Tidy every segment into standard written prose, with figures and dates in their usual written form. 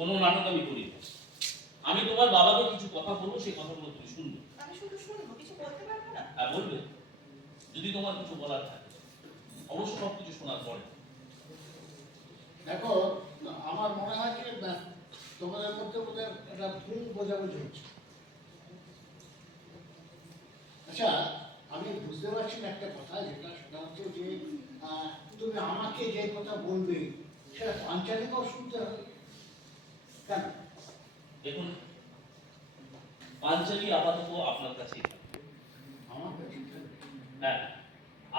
কোনো নাটক আমি করি না। আমি তোমার বাবাকে কিছু কথা বলবো, সেই কথাগুলো তুমি শুনবে। আমি শুধু শুনবো, কিছু বলতে পারবো না? হ্যাঁ, বলবে। যদি তোমার কিছু বলার থাকে, অবশ্য সব কিছু শোনার পরে। দেখো, আমার মনে হয় যে তোমাদের মধ্যে বোধহয় একটা ভুল বোঝাবুঝি হচ্ছে। আচ্ছা, আমি বুঝতে পারছি না একটা কথা, সেটা হচ্ছে যে তুমি আমাকে যে কথা বলবে সেটা পাঞ্চালিকেও শুনতে হবে কেন? দেখুন, পাঞ্চালি আপাতত আপনার কাছেই থাকবে। আমার কাছে থাকবে? হ্যাঁ,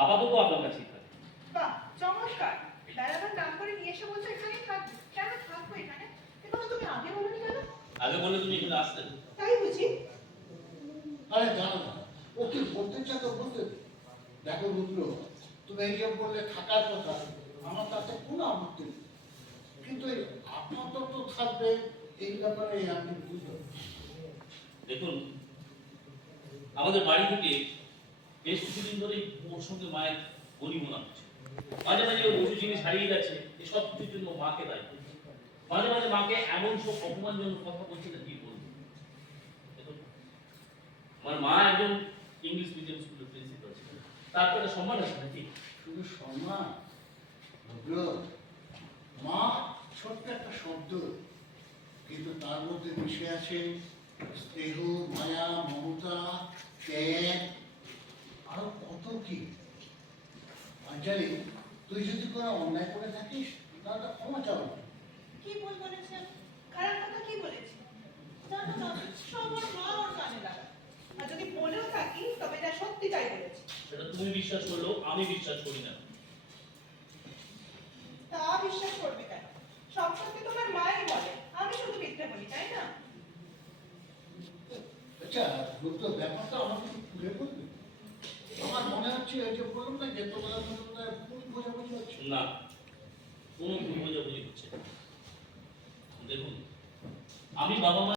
আপাতত আপনার কাছেই থাকবে। বাহ, চমৎকার। বেড়াবার নাম করে নিয়ে এসে বলছো এখানেই থাকবে। কেন থাকবো এখানে? এগুলো তুমি আগে বলোনি কেন? আগে বলে তুমি এখানে আসতে। তাই বুঝি? আরে জানো না, ও কি বলতে চাও তো বলতে দে। দেখো বুঝলো, তুমি এই যে বললে থাকার কথা, আমার তাতে কোনো আপত্তি নেই, কিন্তু এই আপাতত থাকবে এই ব্যাপারে আমি বুঝতে পারছি। দেখুন, আমাদের বাড়ি থেকে বেশ কিছুদিন ধরেই ওর সঙ্গে মায়ের বনিবনা হচ্ছে। মাঝে মাঝে ও কিছু জিনিস হারিয়ে গেছে, এই সব কিছুর জন্য মাকে দায়ী করে। মাঝে মাঝে মাকে এমন সব অপমানজনক কথা বলছে না, কি বলবো। দেখুন, আমার মা একজন ইংলিশ মিডিয়াম স্কুলের প্রিন্সিপাল ছিলেন, তার তো একটা সম্মান আছে নাকি? শুধু সম্মান বুঝলো, মা ছোট্ট একটা শব্দ, কিন্তু তার মধ্যে মিশে আছে স্নেহ, মায়া, মমতা, ত্যাগ, আরো কত কি। পাঞ্চালি, তুই যদি কোনো অন্যায় করে থাকিস তাহলে ক্ষমা চাও। কি ভুল বলেছি আমি? খারাপ কথা কি বলেছি? জানো না, সবার মা ওর কানে লাগা। আর যদি বলেও থাকি তবে যা সত্যি তাই বলেছি। সেটা তুমি বিশ্বাস করলেও আমি বিশ্বাস করি না। তা বিশ্বাস করবে কেন? সব সত্যি তোমার মাই বলে, আমি শুধু মিথ্যে বলি, তাই না? আচ্ছা, দুটো ব্যাপারটা আমাকে একটু খুলে বলবে? আমার মনে হচ্ছে এই যে বললাম না যে তোমাদের মধ্যে বোধহয় ভুল বোঝাবুঝি হচ্ছে। না, কোনো ভুল বোঝাবুঝি হচ্ছে না। দেখুন, আমি বাবা মা